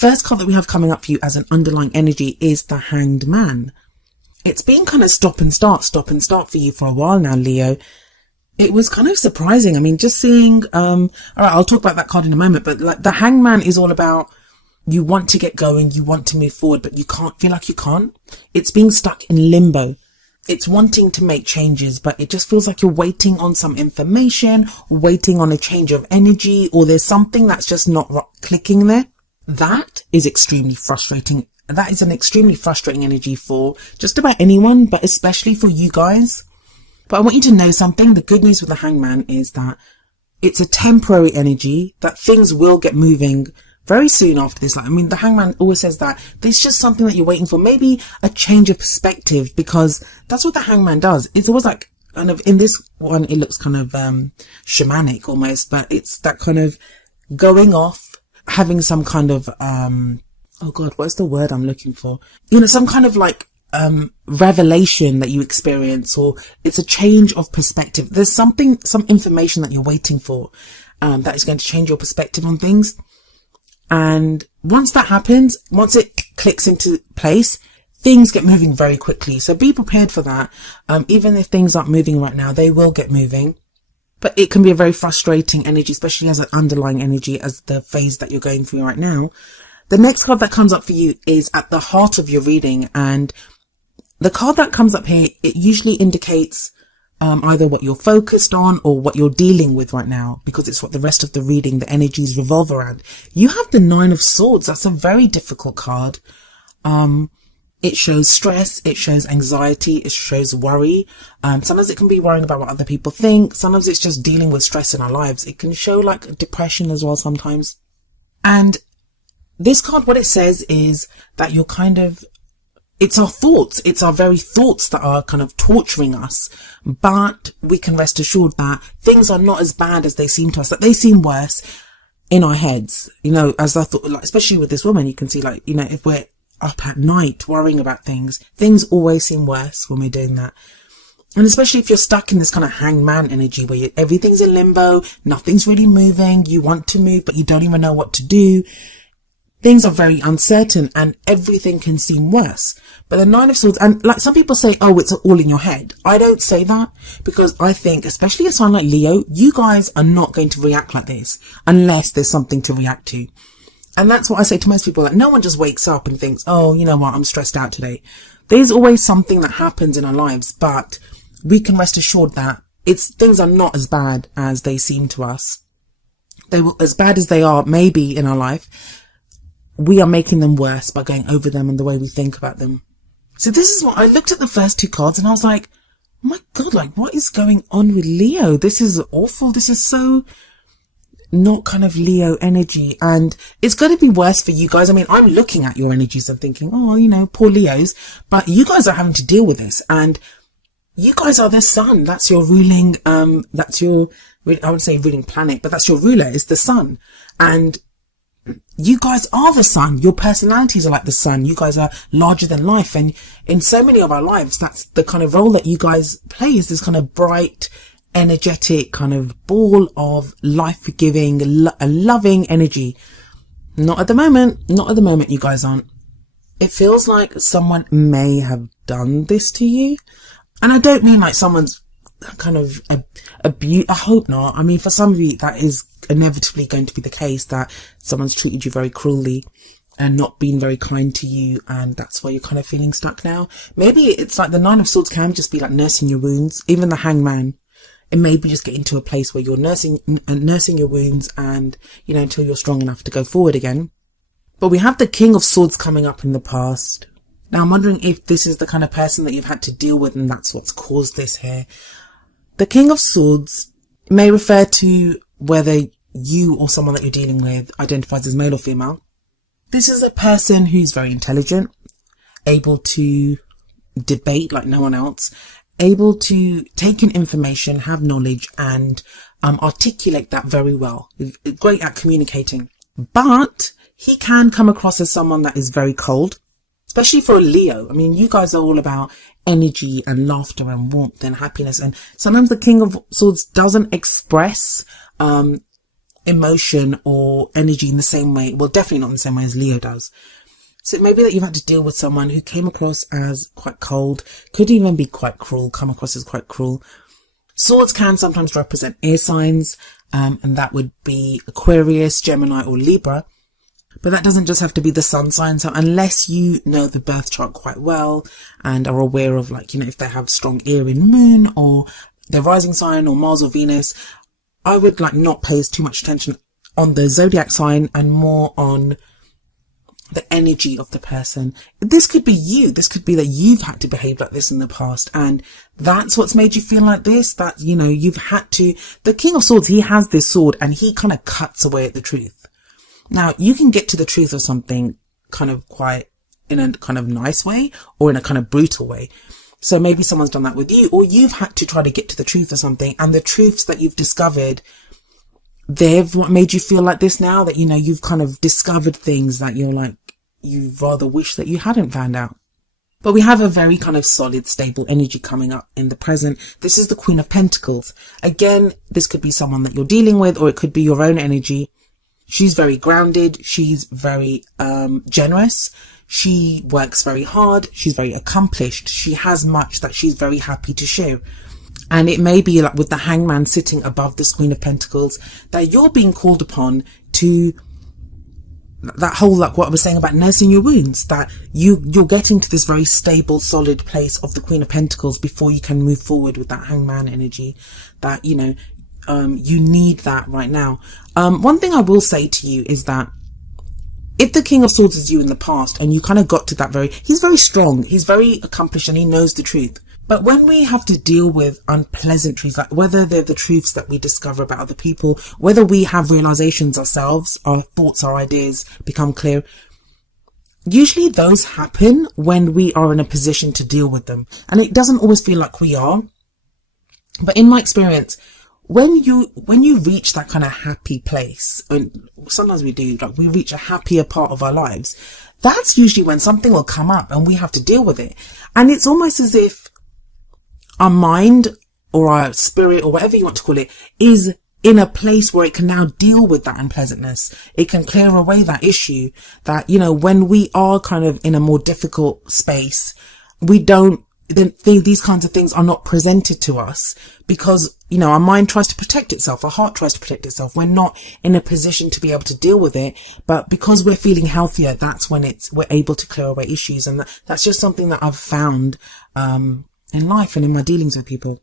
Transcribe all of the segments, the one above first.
First card that we have coming up for you as an underlying energy is the Hanged Man. It's been kind of stop and start for you for a while now, Leo. It was kind of surprising. I mean, just seeing, all right, I'll talk about that card in a moment, but like the Hanged Man is all about you want to get going, you want to move forward, but you feel like you can't. It's being stuck in limbo. It's wanting to make changes, but it just feels like you're waiting on some information, waiting on a change of energy, or there's something that's just not clicking there. That is extremely frustrating. That is an extremely frustrating energy for just about anyone, but especially for you guys. But I want you to know something. The good news with the Hangman is that it's a temporary energy, that things will get moving very soon after this. Like, I mean, the Hangman always says that there's just something that you're waiting for, maybe a change of perspective, because that's what the Hangman does. It's always like kind of in this one, it looks kind of shamanic almost, but it's that kind of going off, having some kind of oh God, what's the word I'm looking for? You know, some kind of like revelation that you experience, or it's a change of perspective. There's some information that you're waiting for that is going to change your perspective on things. And once that happens, once it clicks into place, things get moving very quickly. So be prepared for that. Even if things aren't moving right now, they will get moving. But it can be a very frustrating energy, especially as an underlying energy, as the phase that you're going through right now. The next card that comes up for you is at the heart of your reading. And the card that comes up here, it usually indicates either what you're focused on or what you're dealing with right now, because it's what the rest of the reading, the energies revolve around. You have the Nine of Swords. That's a very difficult card. It shows stress, it shows anxiety, it shows worry. Sometimes it can be worrying about what other people think. Sometimes it's just dealing with stress in our lives. It can show like depression as well sometimes. And this card, what it says is that you're kind of, it's our thoughts. It's our very thoughts that are kind of torturing us. But we can rest assured that things are not as bad as they seem to us, that they seem worse in our heads. You know, as I thought, like, especially with this woman, you can see like, you know, if we're up at night worrying about things always seem worse when we're doing that. And especially if you're stuck in this kind of hangman energy where everything's in limbo, nothing's really moving, you want to move, but you don't even know what to do. Things are very uncertain and everything can seem worse. But the Nine of Swords, and like some people say, oh, it's all in your head. I don't say that, because I think, especially a sign like Leo, you guys are not going to react like this unless there's something to react to. And that's what I say to most people, that no one just wakes up and thinks, oh, you know what, I'm stressed out today. There's always something that happens in our lives, but we can rest assured that things are not as bad as they seem to us. They were as bad as they are maybe in our life. We are making them worse by going over them and the way we think about them. So this is what I looked at the first two cards and I was like, oh my God, like what is going on with Leo? This is awful. This is so not kind of Leo energy, and it's going to be worse for you guys. I mean, I'm looking at your energies and thinking, oh, you know, poor Leos, but you guys are having to deal with this, and you guys are the sun. That's your ruling, that's your, I would say ruling planet, but that's your ruler, is the sun. And you guys are the sun. Your personalities are like the sun. You guys are larger than life. And in so many of our lives, that's the kind of role that you guys play, is this kind of bright, energetic kind of ball of life-giving, loving energy. Not at the moment. Not at the moment, you guys aren't. It feels like someone may have done this to you. And I don't mean like someone's kind of abuse. I hope not. I mean, for some of you, that is inevitably going to be the case, that someone's treated you very cruelly and not been very kind to you, and that's why you're kind of feeling stuck now. Maybe it's like the Nine of Swords can just be like nursing your wounds. Even the Hangman, it may be just getting to a place where you're nursing your wounds, and, you know, until you're strong enough to go forward again. But we have the King of Swords coming up in the past. Now, I'm wondering if this is the kind of person that you've had to deal with, and that's what's caused this here. The King of Swords may refer to whether you or someone that you're dealing with identifies as male or female. This is a person who's very intelligent, able to debate like no one else, able to take in information, have knowledge, and articulate that very well. Great at communicating. But he can come across as someone that is very cold, especially for a Leo. I mean, you guys are all about energy and laughter and warmth and happiness. And sometimes the King of Swords doesn't express emotion or energy in the same way. Well, definitely not in the same way as Leo does. So it may be that you've had to deal with someone who came across as quite cold, could even be quite cruel, come across as quite cruel. Swords can sometimes represent air signs, and that would be Aquarius, Gemini, or Libra. But that doesn't just have to be the sun sign. So unless you know the birth chart quite well and are aware of, like, if they have strong air in moon or their rising sign or Mars or Venus, I would not pay too much attention on the zodiac sign and more on the energy of the person. This could be you. This could be that you've had to behave like this in the past, and that's what's made you feel like this. That, you've had to. The King of Swords, he has this sword and he kind of cuts away at the truth. Now, you can get to the truth of something kind of quite in a kind of nice way or in a kind of brutal way. So maybe someone's done that with you, or you've had to try to get to the truth of something, and the truths that you've discovered, they've what made you feel like this now, that, you've kind of discovered things that you're like, you rather wish that you hadn't found out. But we have a very kind of solid, stable energy coming up in the present. This is the Queen of Pentacles. Again, this could be someone that you're dealing with, or it could be your own energy. She's very grounded. She's very generous. She works very hard. She's very accomplished. She has much that she's very happy to share. And it may be like with the Hangman sitting above this Queen of Pentacles that you're being called upon to that whole, like what I was saying about nursing your wounds, that you're getting to this very stable, solid place of the Queen of Pentacles before you can move forward with that Hangman energy, that, you need that right now. One thing I will say to you is that if the King of Swords is you in the past and you kind of got to that he's very strong, he's very accomplished, and he knows the truth. But when we have to deal with unpleasant truths, like whether they're the truths that we discover about other people, whether we have realizations ourselves, our thoughts, our ideas become clear, usually those happen when we are in a position to deal with them. And it doesn't always feel like we are. But in my experience, when you reach that kind of happy place, and sometimes we do, like we reach a happier part of our lives, that's usually when something will come up and we have to deal with it. And it's almost as if our mind or our spirit or whatever you want to call it is in a place where it can now deal with that unpleasantness. It can clear away that issue that, when we are kind of in a more difficult space, these kinds of things are not presented to us because, our mind tries to protect itself. Our heart tries to protect itself. We're not in a position to be able to deal with it. But because we're feeling healthier, that's when we're able to clear away issues. And that's just something that I've found, in life and in my dealings with people.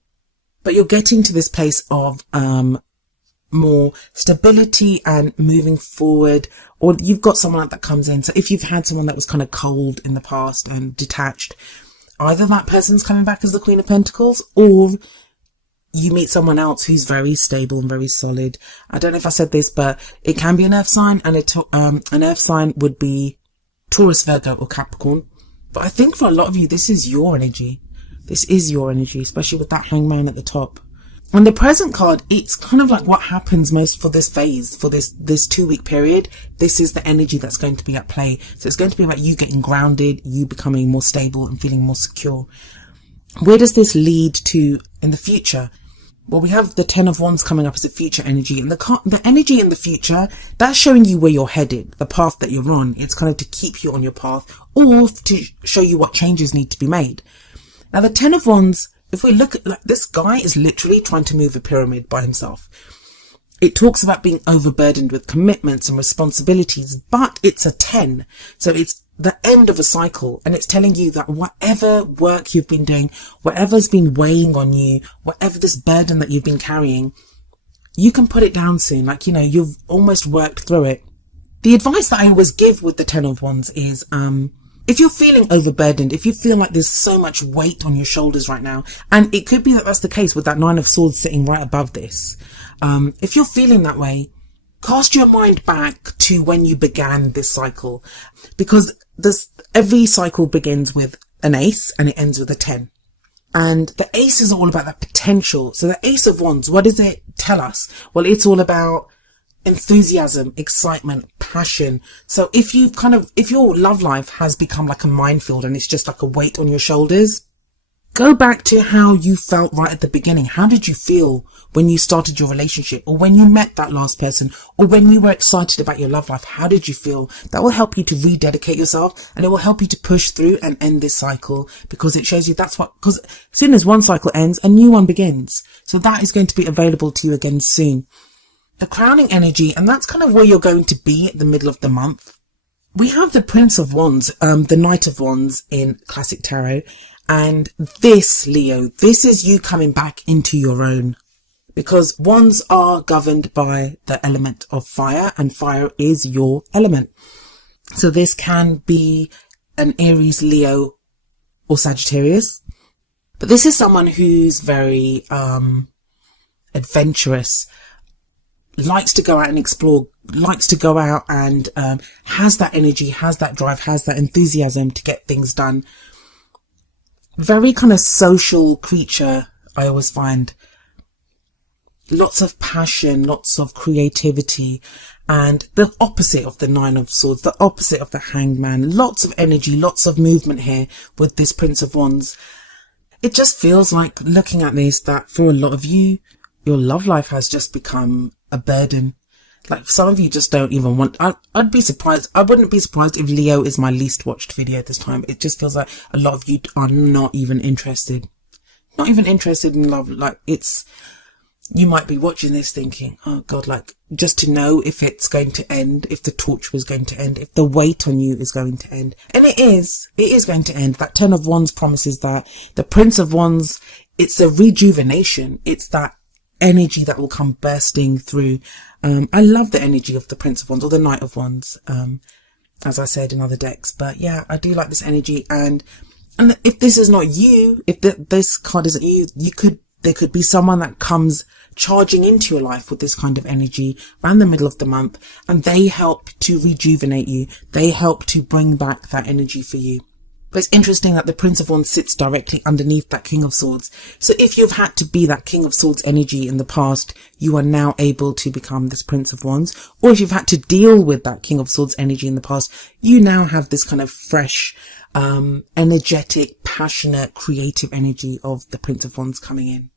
But you're getting to this place of, more stability and moving forward, or you've got someone that comes in. So if you've had someone that was kind of cold in the past and detached, either that person's coming back as the Queen of Pentacles, or you meet someone else who's very stable and very solid. I don't know if I said this, but it can be an earth sign, and an earth sign would be Taurus, Virgo, or Capricorn. But I think for a lot of you, this is your energy. This is your energy, especially with that Hangman at the top. And the present card, it's kind of like what happens most for this phase, for this 2-week period. This is the energy that's going to be at play. So it's going to be about you getting grounded, you becoming more stable and feeling more secure. Where does this lead to in the future? Well, we have the 10 of Wands coming up as a future energy, and the energy in the future, that's showing you where you're headed, the path that you're on. It's kind of to keep you on your path, or to show you what changes need to be made. Now, the 10 of Wands, if we look at, this guy is literally trying to move a pyramid by himself. It talks about being overburdened with commitments and responsibilities, but it's a 10. So it's the end of a cycle, and it's telling you that whatever work you've been doing, whatever's been weighing on you, whatever this burden that you've been carrying, you can put it down soon. You've almost worked through it. The advice that I always give with the 10 of Wands is, if you're feeling overburdened, if you feel like there's so much weight on your shoulders right now, and it could be that that's the case with that 9 of Swords sitting right above this. If you're feeling that way, cast your mind back to when you began this cycle, because every cycle begins with an ace and it ends with a 10. And the ace is all about that potential. So the Ace of Wands, what does it tell us? Well, it's all about enthusiasm, excitement, passion. So if your love life has become like a minefield and it's just like a weight on your shoulders, go back to how you felt right at the beginning. How did you feel when you started your relationship, or when you met that last person, or when you were excited about your love life. How did you feel? That will help you to rededicate yourself, and it will help you to push through and end this cycle, because it shows you because as soon as one cycle ends, a new one begins. So that is going to be available to you again soon. The crowning energy, and that's kind of where you're going to be at the middle of the month. We have the Prince of Wands, the Knight of Wands in Classic Tarot. And this, Leo, this is you coming back into your own, because wands are governed by the element of fire, and fire is your element. So this can be an Aries, Leo, or Sagittarius. But this is someone who's very adventurous, likes to go out and explore, likes to go out and has that energy, has that drive, has that enthusiasm to get things done. Very kind of social creature, I always find. Lots of passion, lots of creativity, and the opposite of the Nine of Swords, the opposite of the Hanged Man. Lots of energy, lots of movement here with this Prince of Wands. It just feels like, looking at this, that for a lot of you, your love life has just become a burden. Like, some of you just don't even want, I'd be surprised. I wouldn't be surprised if Leo is my least watched video this time. It just feels like a lot of you are not even interested. Not even interested in love. Like, you might be watching this thinking, oh God, like, just to know if it's going to end, if the torch was going to end, if the weight on you is going to end. And it is going to end. That Ten of Wands promises that. The Prince of Wands, it's a rejuvenation. It's that energy that will come bursting through. I love the energy of the Prince of Wands, or the Knight of Wands, as I said in other decks. But yeah, I do like this energy. And if this is not you, if this card isn't you, there could be someone that comes charging into your life with this kind of energy around the middle of the month, and they help to rejuvenate you. They help to bring back that energy for you. But it's interesting that the Prince of Wands sits directly underneath that King of Swords. So if you've had to be that King of Swords energy in the past, you are now able to become this Prince of Wands. Or if you've had to deal with that King of Swords energy in the past, you now have this kind of fresh, energetic, passionate, creative energy of the Prince of Wands coming in.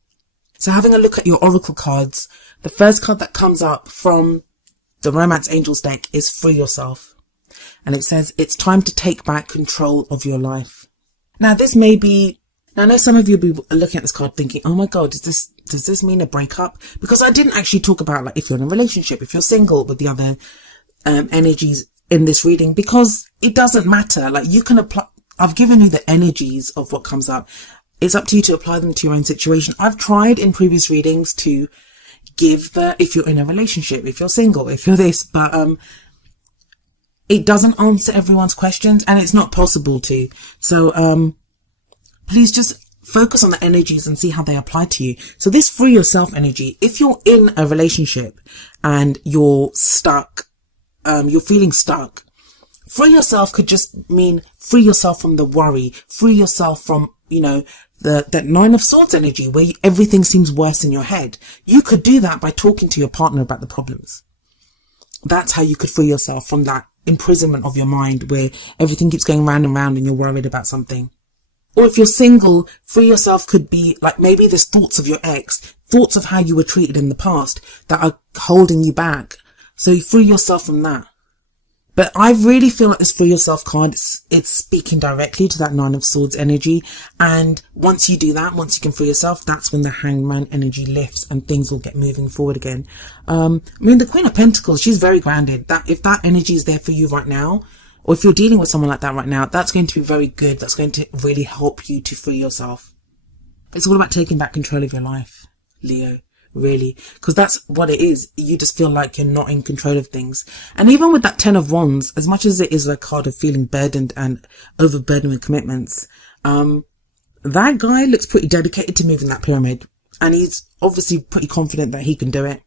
So having a look at your oracle cards, the first card that comes up from the Romance Angels deck is Free Yourself. And it says, it's time to take back control of your life. Now, this may be, now I know some of you will be looking at this card thinking, oh my God, does this mean a breakup? Because I didn't actually talk about, like, if you're in a relationship, if you're single, with the other energies in this reading, because it doesn't matter. Like, you can apply, I've given you the energies of what comes up. It's up to you to apply them to your own situation. I've tried in previous readings to give if you're in a relationship, if you're single, if you're this, but it doesn't answer everyone's questions, and it's not possible to. So please just focus on the energies and see how they apply to you. So this Free Yourself energy, if you're in a relationship and you're stuck, you're feeling stuck, Free Yourself could just mean free yourself from the worry, free yourself from, that Nine of Swords energy where everything seems worse in your head. You could do that by talking to your partner about the problems. That's how you could free yourself from that imprisonment of your mind where everything keeps going round and round and you're worried about something. Or if you're single, Free Yourself could be like, maybe there's thoughts of your ex, thoughts of how you were treated in the past that are holding you back. So you free yourself from that. But I really feel like this Free Yourself card, it's speaking directly to that Nine of Swords energy. And once you do that, once you can free yourself, that's when the Hanged Man energy lifts and things will get moving forward again. The Queen of Pentacles, she's very grounded. That if that energy is there for you right now, or if you're dealing with someone like that right now, that's going to be very good. That's going to really help you to free yourself. It's all about taking back control of your life, Leo. Really, because that's what it is. You just feel like you're not in control of things. And even with that Ten of Wands, as much as it is a card of feeling burdened and overburdened with commitments, that guy looks pretty dedicated to moving that pyramid, and he's obviously pretty confident that he can do it.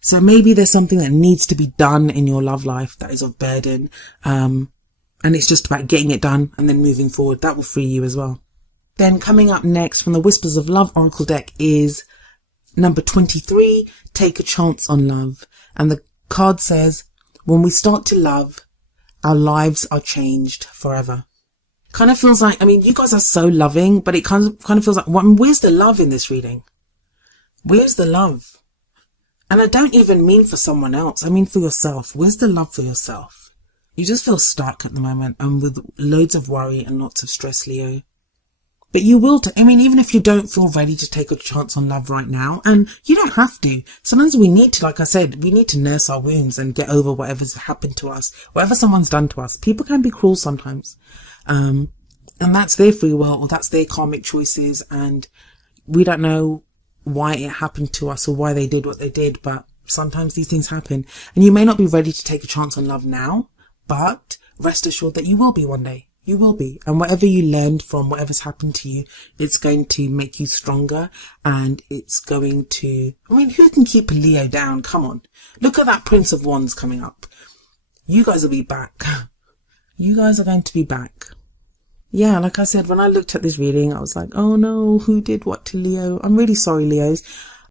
So maybe there's something that needs to be done in your love life that is of burden, and it's just about getting it done and then moving forward. That will free you as well. Then coming up next from the Whispers of Love Oracle deck is number 23, Take a Chance on Love. And the card says, when we start to love, our lives are changed forever. Kind of feels like, you guys are so loving, but it kind of feels like, where's the love in this reading? Where's the love? And I don't even mean for someone else. I mean for yourself. Where's the love for yourself? You just feel stuck at the moment and with loads of worry and lots of stress, Leo. But you will, even if you don't feel ready to take a chance on love right now, and you don't have to. Sometimes we need to, like I said, we need to nurse our wounds and get over whatever's happened to us, whatever someone's done to us. People can be cruel sometimes. And that's their free will, or that's their karmic choices, and we don't know why it happened to us or why they did what they did, but sometimes these things happen. And you may not be ready to take a chance on love now, but rest assured that you will be one day. You will be. And whatever you learned from whatever's happened to you, it's going to make you stronger, and it's going to, who can keep a Leo down? Come on. Look at that Prince of Wands coming up. You guys will be back. You guys are going to be back. Yeah, like I said, when I looked at this reading, I was like, oh no, who did what to Leo? I'm really sorry, Leos.